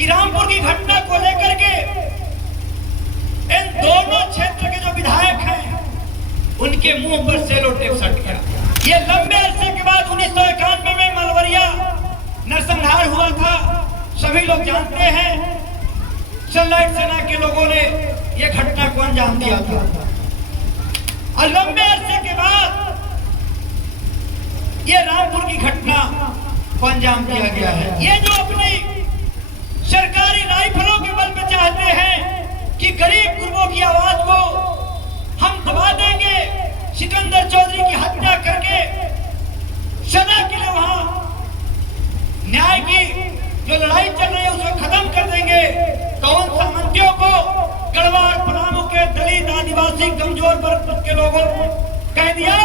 कि रामपुर की घटना को लेकर के इन दोनों क्षेत्र के जो विधायक हैं उनके मुंह पर सेलो टेप सट गया। ये लंबे अरसे के बाद 1991 में मलवरिया नरसंहार हुआ था, सभी लोग जानते हैं। स्टरलाइट सेना के लोगों ने यह घटना को अंजाम दिया था और लंबे अरसे के बाद ये रामपुर की घटना को अंजाम दिया गया है। ये जो अपनी सरकारी राइफलों के बल पे चाहते हैं कि गरीब गुरबों की आवाज को हम दबा देंगे, सिकंदर चौधरी की हत्या करके सदा के लिए वहां न्याय की जो लड़ाई चल रही है उसको खत्म कर देंगे, तो उन सामंतियों को गढ़वाल पलामू के दलित आदिवासी कमजोर वर्ग के लोगों को कह दिया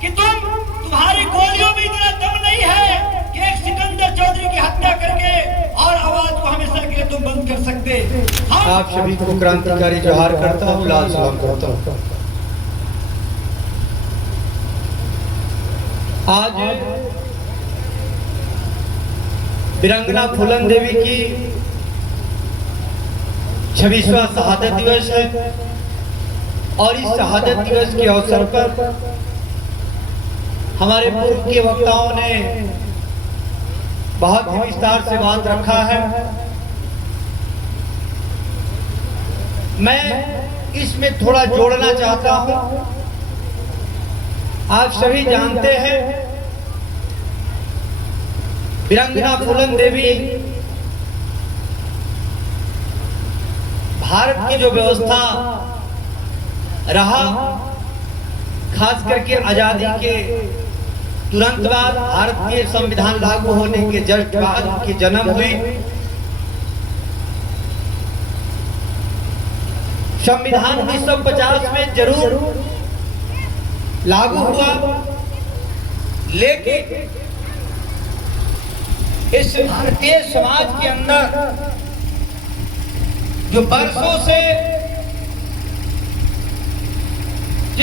कि तुम्हारी गोलियों में इतना दम नहीं है कि एक सिकंदर चौधरी की हत्या करके और आवाज को हमेशा के लिए तुम बंद कर सकते। आप सभी को क्रांतिकारी जोहार करता हूँ, लाल सलाम करता हूँ। आज वीरांगना फूलन देवी की 26वां शहादत दिवस है और इस शहादत दिवस के अवसर पर हमारे पूर्व के वक्ताओं ने बहुत ही विस्तार से बात रखा है। मैं इसमें थोड़ा जोड़ना चाहता हूं। आप सभी जानते हैं वीरांगना फूलन देवी भारत की जो व्यवस्था रहा, खास करके आजादी के तुरंत बाद भारत के संविधान लागू होने के जस्ट बाद उनकी जन्म हुई। संविधान 1950 में जरूर लागू हुआ, लेकिन इस भारतीय समाज के अंदर जो बरसों से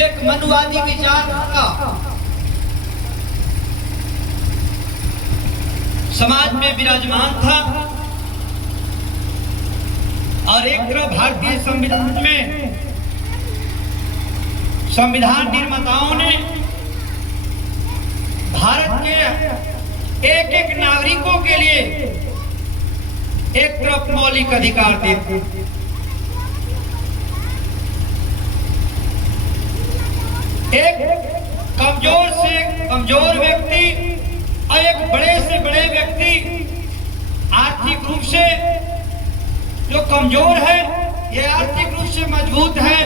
एक मनुवादी विचारधारा समाज में विराजमान था और एक तरफ भारतीय संविधान में संविधान निर्माताओं ने भारत के एक एक नागरिकों के लिए एक तरफ मौलिक अधिकार देते, एक कमजोर से कमजोर व्यक्ति और एक बड़े से बड़े व्यक्ति आर्थिक रूप से जो कमजोर है, ये आर्थिक रूप से मजबूत है,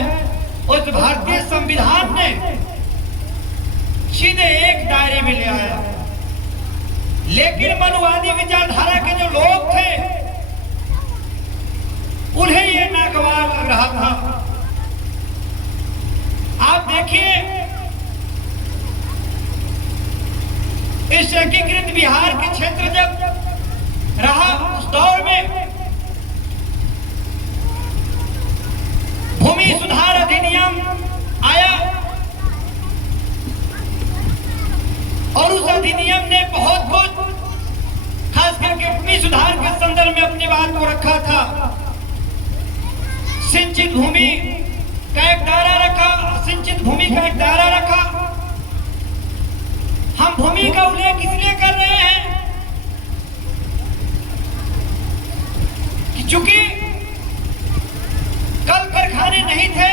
उस भारतीय संविधान ने सीधे एक दायरे में ले आया। लेकिन मनुवादी विचारधारा के जो लोग थे उन्हें ये नागवार लग रहा था। आप देखिए इस एकीकृत बिहार के क्षेत्र जब रहा, उस दौर में भूमि सुधार अधिनियम आया और उस अधिनियम ने बहुत कुछ खास करके भूमि सुधार के संदर्भ में अपनी बात को रखा था। सिंचित भूमि का एक दायरा रखा, सिंचित भूमि का एक दायरा रखा। हम भूमि का उल्लेख इसलिए कर रहे हैं कि चूंकि कल कारखाने नहीं थे,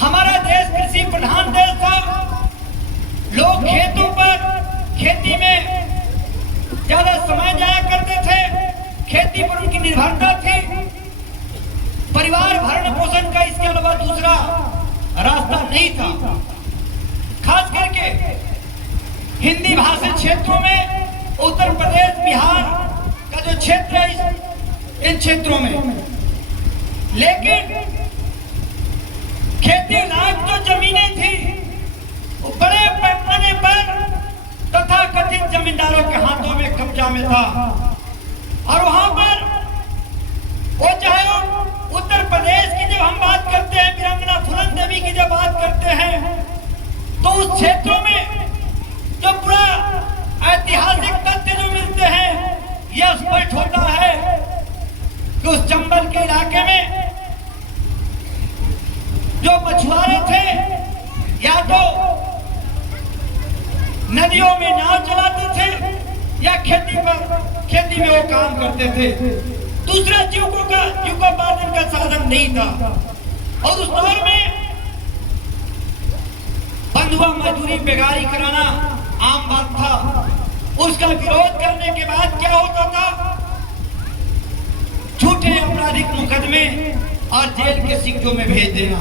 हमारा देश कृषि प्रधान देश था, लोग खेतों पर खेती में ज्यादा समय जाया करते थे, खेती पर उनकी निर्भरता थी, परिवार भरण पोषण का इसके अलावा दूसरा रास्ता नहीं था। खास करके हिंदी भाषी क्षेत्रों में उत्तर प्रदेश बिहार का जो क्षेत्र है, इन क्षेत्रों में लेकिन खेती लायक जो जमीनें थी वो बड़े पैमाने पर तथा कथित जमींदारों के हाथों में कब्जा में था। और वहां पर वो चाहे उत्तर प्रदेश की जब हम बात करते हैं, वीरांगना फूलन देवी की जब बात करते हैं, तो उस क्षेत्रों में जो पूरा ऐतिहासिक तथ्य जो मिलते हैं यह स्पष्ट होता है कि उस चंबल के इलाके में जो मछुआरे थे या तो नदियों में नाव चलाते थे या खेती में वो काम करते थे। दूसरा जीविकोपार्जन का साधन नहीं था। और उस दौर में बंधुआ मजदूरी बेगारी कराना आम बात था। उसका विरोध करने के बाद क्या होता था? झूठे आपराधिक मुकदमे और जेल के सिक्कों में भेज देना।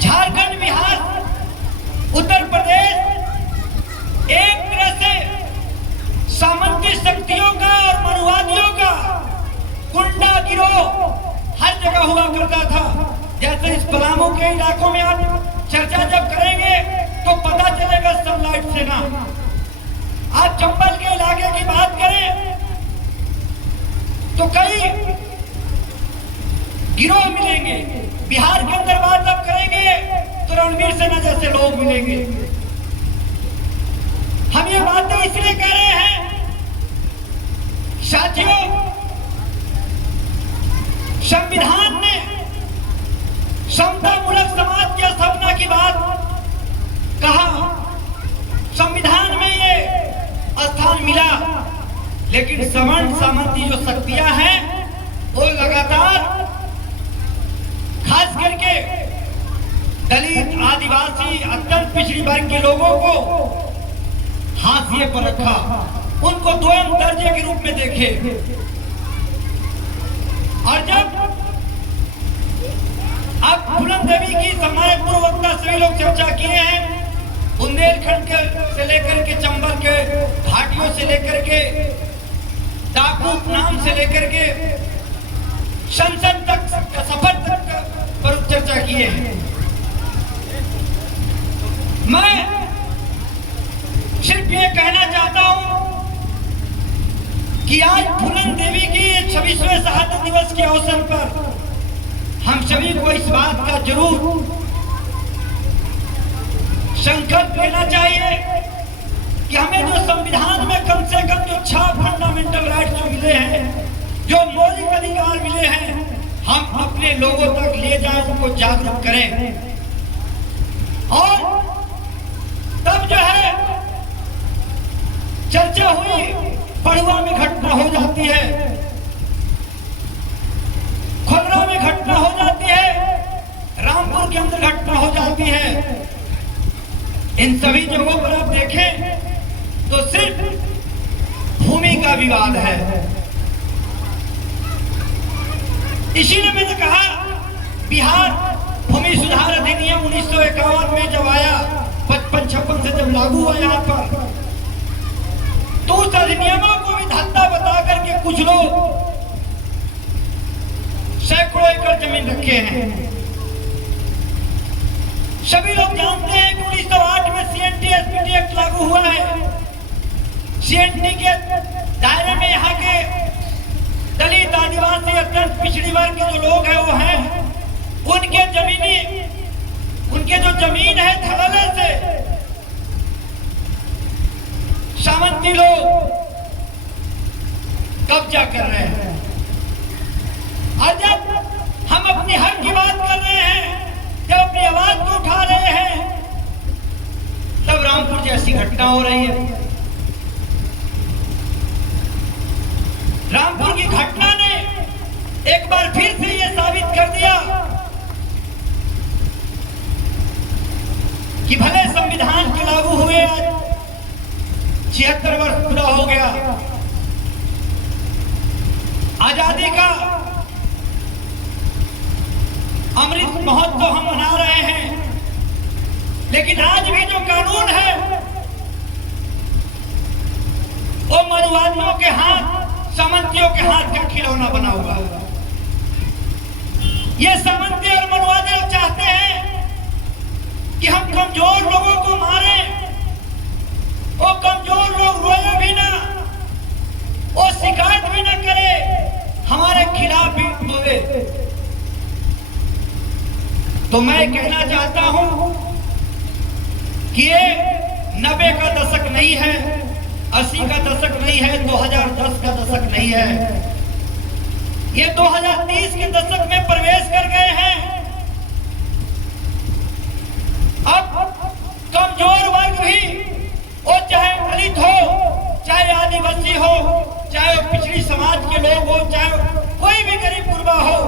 झारखंड, बिहार, उत्तर प्रदेश एक तरह से सामंती शक्तियों का और मनुवादियों का गुंडा गिरोह हर जगह हुआ करता था। जैसे इस पलामू के इलाकों में आप चर्चा जब करेंगे तो पता चलेगा सनलाइट सेना। आप चंबल के इलाके की बात करें तो कई गिरोह मिलेंगे। बिहार के अंदर बात जब करेंगे तो रणवीर सेना जैसे लोग मिलेंगे। हम ये बातें इसलिए कह रहे हैं साथियों, संविधान ने समतामूलक समाज के सपना की बात कहा, संविधान में ये स्थान मिला, लेकिन सवर्ण सामंती जो शक्तियां हैं वो लगातार खास करके दलित, आदिवासी, अत्यंत पिछड़ी वर्ग के लोगों को हाशिए पर रखा, उनको दोयम दर्जे के रूप में देखे। और जब अब फूलन देवी की हमारे पूर्व वक्ता सभी लोग चर्चा किए हैं, बुंदेलखंड से लेकर के चंबल के घाटियों से लेकर के डाकू नाम से लेकर के संसद तक का सफर तक पर चर्चा किए हैं। मैं सिर्फ ये कहना चाहता हूं कि आज फूलन देवी की 26वें शहादत दिवस के अवसर पर हम सभी को इस बात का जरूर संकल्प लेना चाहिए कि हमें जो संविधान में कम से कम जो 6 फंडामेंटल राइट्स जो मिले हैं, जो मौलिक अधिकार मिले हैं, हम अपने लोगों तक ले जाएं, उनको जागरूक करें। और तब जो है चर्चा हुई, पड़ुआ में घटना हो जाती है, खोलरा में घटना हो जाती है, रामपुर के अंदर घटना हो जाती है। इन सभी जगहों पर आप देखें तो सिर्फ भूमि का विवाद है। इसीलिए मैंने कहा बिहार भूमि सुधार अधिनियम 1951 में जब आया, 55-56 से जब लागू हुआ यहाँ पर, तो उस अधिनियमों को भी धंधा बता करके कुछ लोग सैकड़ों एकड़ जमीन रखे हैं। सभी लोग जानते हैं कि 1908 में सीएनटी एसपीटी एक्ट लागू हुआ है। सीएनटी के दायरे में यहाँ के दलित, आदिवासी, अत्यंत पिछड़ी वर्ग के जो लोग हैं वो हैं, उनके जो जमीन है धड़ल्ले से सामंती लोग कब्जा कर रहे हैं। और जब हम अपनी हक की बात कर रहे हैं, जब अपनी आवाज को उठा रहे हैं, तब रामपुर जैसी घटना हो रही है। रामपुर की घटना ने एक बार फिर से यह साबित कर दिया कि भले संविधान के लागू हुए आज 76 वर्ष पूरा हो गया, आजादी का अमृत महोत्सव हम मना रहे हैं, लेकिन आज भी जो कानून है वो मनुवादियों के हाथ, सामंतियों के हाथ का खिलौना बना हुआ है। ये सामंती और मनुवादी चाहते हैं कि हम कमजोर लोगों को मारें, वो कमजोर लोग रोए भी ना, वो शिकायत भी ना करे, हमारे खिलाफ भी बोले। तो मैं कहना चाहता हूं कि ये 90 का दशक नहीं है, 80 का दशक नहीं है, 2010 का दशक नहीं है, ये 2030 के दशक में प्रवेश कर गए हैं। अब कमजोर वर्ग भी, वो चाहे दलित हो, चाहे आदिवासी हो, चाहे पिछड़ी समाज के लोग हो, चाहे कोई भी गरीब गुरबा हो,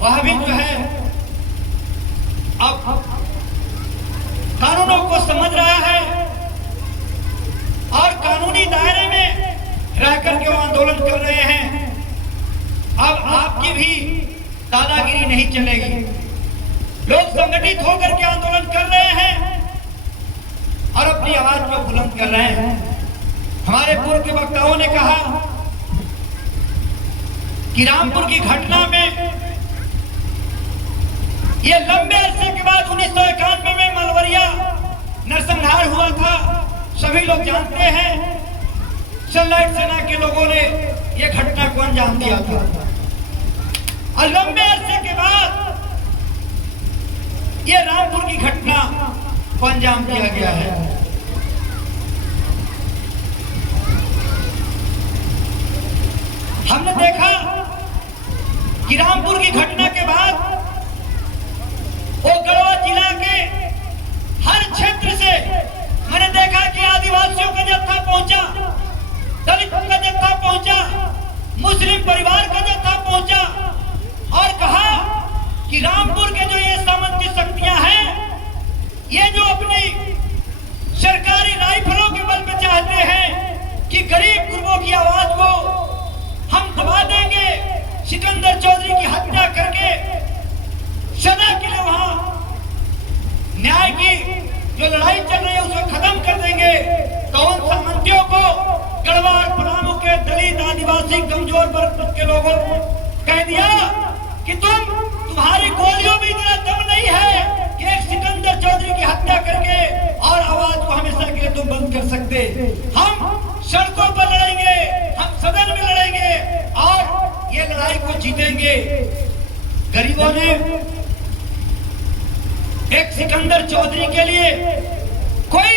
वह भी जो है अब कानूनों को समझ रहा है और कानूनी दायरे में रह करके वो आंदोलन कर रहे हैं। अब आपकी भी दादागिरी नहीं चलेगी, लोग संगठित होकर के आंदोलन कर रहे हैं और अपनी आवाज को बुलंद कर रहे हैं। हमारे पूर्व के वक्ताओं ने कहा कि रामपुर की घटना में ये लंबे अरसे के बाद 1991 में मलवरिया नरसंहार हुआ था, सभी लोग जानते हैं। स्टरलाइट सेना के लोगों ने ये घटना को अंजाम दिया था और लंबे अरसे के बाद ये रामपुर की घटना को अंजाम दिया गया है। हमने देखा कि रामपुर की घटना के बाद वो गढ़वा जिला के हर क्षेत्र से मैंने देखा कि आदिवासियों का जत्था पहुंचा, दलितों का जत्था पहुंचा, मुस्लिम परिवार का जत्था पहुंचा और कहा कि रामपुर के जो ये सामंती शक्तियां हैं, ये जो अपनी सरकारी राइफलों के बल पे चाहते हैं कि गरीब गुरबों की आवाज को हम दबा देंगे, सिकंदर चौधरी की हत्या करके सदा के लिए वहां न्याय की जो लड़ाई चल रही है उसको खत्म कर देंगे, तो उन सामंतियों को गढ़वा और पलामू के दलित आदिवासी कमजोर वर्ग के लोगों को कह दिया कि तुम्हारी गोलियों में इतना दम नहीं है कि एक सिकंदर चौधरी की हत्या करके और आवाज को हमेशा के लिए तुम बंद कर सकते। हम सड़कों पर लड़ेंगे, हम सदन में लड़ेंगे और ये लड़ाई को जीतेंगे। गरीबों ने एक सिकंदर चौधरी के लिए कोई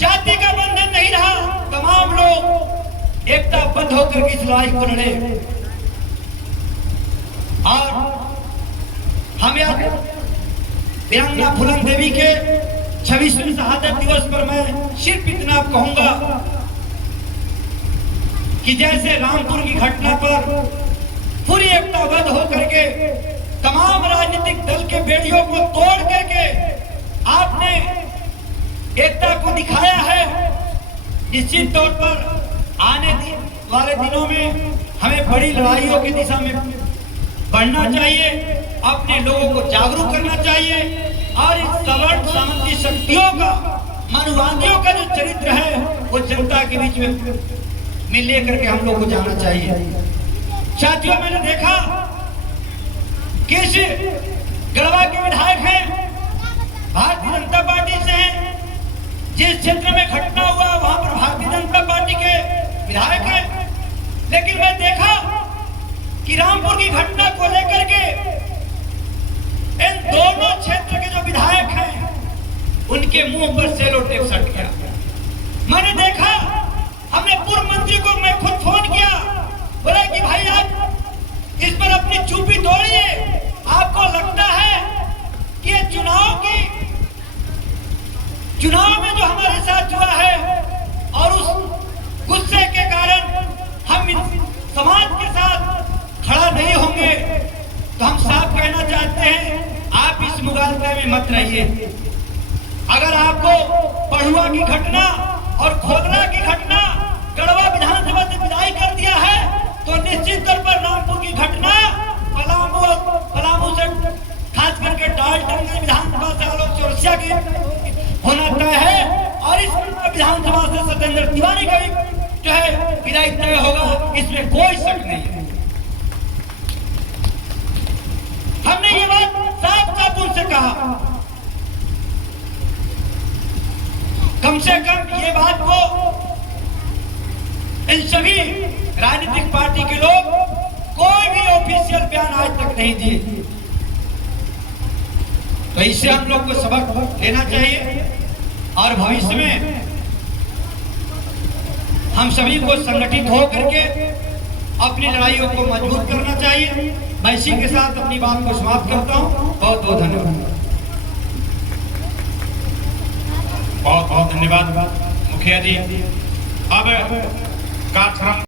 जाति का बंधन नहीं रहा, तमाम लोग एकताबद्ध होकर इस लड़ाई को लड़े और हम याद वीरांगना फूलन देवी के 26वीं शहादत दिवस पर मैं सिर्फ इतना कहूंगा कि जैसे रामपुर की घटना पर पूरी एकताबद्ध होकर के तमाम राजनीतिक दल के बेड़ियों को तोड़ करके आपने एकता को दिखाया है, निश्चित तौर पर आने वाले दिनों में हमें बड़ी लड़ाइयों की दिशा में बढ़ना चाहिए, अपने लोगों को जागरूक करना चाहिए और इस सवर्ण सामंती शक्तियों का, मनुवादियों का जो चरित्र है वो जनता के बीच में लेकर के हम लोग को जाना चाहिए। साथियों, मैंने देखा कि गढ़वा के विधायक हैं, भारतीय जनता पार्टी से हैं, जिस क्षेत्र में घटना हुआ वहां पर भारतीय जनता पार्टी के विधायक हैं, लेकिन मैं देखा कि रामपुर की घटना को लेकर के इन दोनों क्षेत्र के जो विधायक हैं उनके मुंह पर सेलो टेप सट गया। मैंने देखा, हमने पूर्व मंत्री को मैं खुद फोन किया, बोला कि भाई आप इस पर अपनी चुप्पी तोड़िए, आपको लगता है कि ये चुनाव में जो हमारे साथ हुआ है और उस गुस्से के कारण हम समाज के साथ खड़ा नहीं होंगे, तो हम साफ कहना चाहते हैं आप इस मुगालते में मत रहिए। अगर आपको पढ़ुआ की घटना और खोदरा की घटना गढ़वा विधानसभा से विदाई कर दिया है, तो निश्चित तौर पर रामपुर की घटना पलामू से खास करके डाल्टनगंज विधानसभा से आलोक चौरसिया की होना तय है और इस विधानसभा से सत्येंद्र तिवारी का जो है विदाई तय होगा, इसमें कोई शक नहीं है। हमने ये बात साफ साफ उनसे कहा, कम से कम ये बात को इन सभी राजनीतिक पार्टी के लोग कोई भी ऑफिशियल बयान आज तक नहीं दिए, तो इससे हम लोग को सबक लेना चाहिए और भविष्य में हम सभी को संगठित हो करके अपनी लड़ाइयों को मजबूत करना चाहिए। मैं इसी के साथ अपनी बात को समाप्त करता हूँ। बहुत बहुत धन्यवाद। बहुत बहुत धन्यवाद मुखिया जी। अब कार्यक्रम